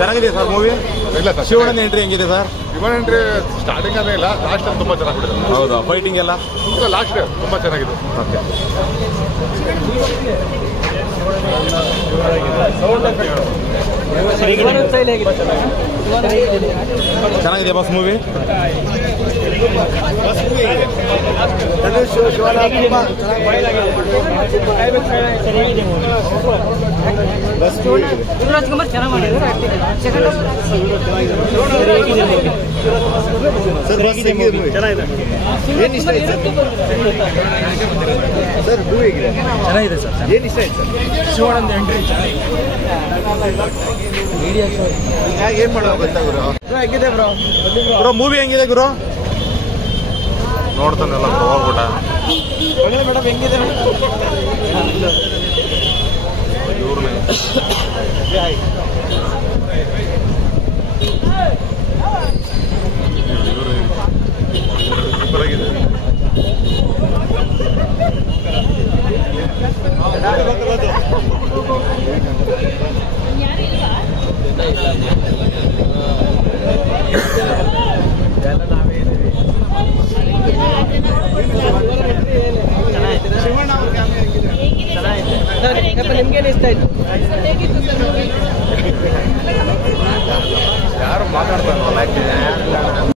ಚೆನ್ನಾಗಿದೆ sir movie. ಇಲ್ಲ sir, ಶಿವಣ್ಣನ entry ಹೆಂಗಿದೆ ಸರ್? ಶಿವಣ್ಣ ಎಂಟ್ರಿ ಸ್ಟಾರ್ಟಿಂಗ್ ಅದೇ ಇಲ್ಲ, ಲಾಸ್ಟ್ ಅಲ್ಲಿ ತುಂಬಾ ಚೆನ್ನಾಗಿ ಬಿಟ್ಟಿದ್ದಾರೆ. ಹೌದಾ? ಫೈಟಿಂಗ್ ಎಲ್ಲ ಲಾಸ್ಟ್ ತುಂಬಾ ಚೆನ್ನಾಗಿದೆ. ಚೆನ್ನಾಗಿದೆ ಬಾಸ್ ಮೂವಿ. ರಾಜ್ಕುಮಾರ್ ಚೆನ್ನಾಗಿ ಮಾಡಿದ್ರು. ಏನ್ ಇಷ್ಟ ಆಯ್ತು ಸರ್? ಮೂವಿ ಹೇಗಿದೆ? ಚೆನ್ನಾಗಿದೆ ಸರ್. ಏನ್ ಇಷ್ಟ ಆಯ್ತು ಸರ್? ಶಿವಣ್ಣನ ಎಂಟ್ರಿ ಏನ್ ಮಾಡೋದು ಗೊತ್ತಾ ಗುರು? ಹೆಂಗಿದೆ ಬ್ರೋ? ಗುರು ಮೂವಿ ಹೆಂಗಿದೆ ಗುರು? ನೋಡ್ತಾನಲ್ಲ ಹೋಗ್ಬಿಟ್ಟ. ಮೇಡಮ್ ಹೆಂಗಿದೆ? ಇವ್ರನ್ನೇ ನಿಮ್ಗೇನು ಇಷ್ಟ ಆಯ್ತು? ಯಾರು ಮಾತಾಡ್ತಾರೆ